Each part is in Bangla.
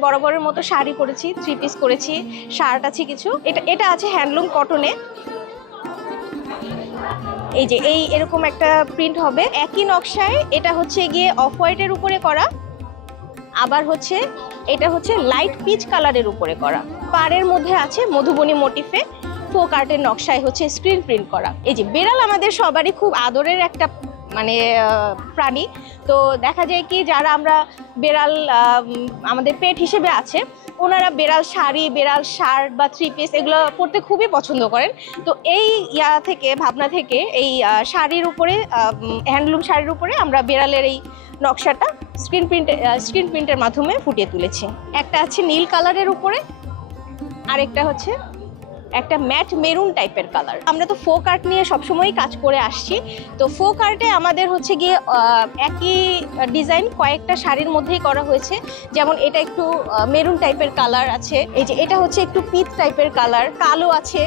বরাবরের মতো শাড়ি পরেছি থ্রি পিস করেছি শার্ট আছে কিছু। এটা এটা আছে হ্যান্ডলুম কটনে এই যে, এই এরকম একটা প্রিন্ট হবে। একই নকশায় এটা হচ্ছে গিয়ে অফ হোয়াইটের উপরে করা। আবার হচ্ছে, এটা হচ্ছে লাইট পিচ কালারের উপরে করা। পাড়ের মধ্যে আছে মধুবনী মোটিফে ফোক আর্টের নকশায় হচ্ছে স্ক্রিন প্রিন্ট করা। এই যে, বেড়াল আমাদের সবারই খুব আদরের একটা মানে প্রাণী। তো দেখা যায় কি, যারা আমরা বেড়াল আমাদের পেট হিসেবে আছে, ওনারা বেড়াল শাড়ি, বেড়াল শার্ট বা থ্রি পিস এগুলো পরতে খুবই পছন্দ করেন। তো এই ইয়া থেকে, ভাবনা থেকে, এই শাড়ির উপরে হ্যান্ডলুম শাড়ির উপরে আমরা বেড়ালের এই নকশাটা স্ক্রিন প্রিন্ট স্ক্রিন প্রিন্টের মাধ্যমে ফুটিয়ে তুলেছি। একটা আছে নীল কালারের উপরে, আরেকটা হচ্ছে একটা ম্যাট মেরুন টাইপের কালার। আমরা তো ফোক আর্ট নিয়ে সবসময়ই কাজ করে আসছি। তো ফোক আর্টে আমাদের হচ্ছে গিয়ে একই ডিজাইন কয়েকটা শাড়ির মধ্যেই করা হয়েছে। যেমন এটা একটু মেরুন টাইপের কালার আছে। এই যে এটা হচ্ছে একটু পিচ টাইপের কালার। কালো আছে।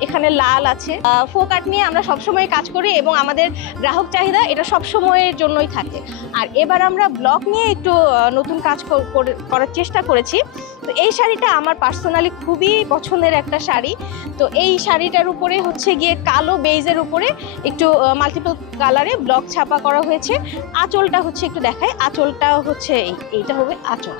এখানে লাল আছে। ফোক আর্ট নিয়ে আমরা সবসময় কাজ করি এবং আমাদের গ্রাহক চাহিদা এটা সব সময়ের জন্যই থাকে। আর এবার আমরা ব্লক নিয়ে একটু নতুন কাজ করে- করার চেষ্টা করেছি। তো এই শাড়িটা আমার পার্সোনালি খুবই পছন্দের একটা শাড়ি। তো এই শাড়িটার উপরে হচ্ছে গিয়ে কালো বেইজের উপরে একটু মাল্টিপল কালারে ব্লক ছাপা করা হয়েছে। আঁচলটা হচ্ছে একটু দেখায় আঁচলটা হচ্ছে এই, এইটা হবে আঁচল।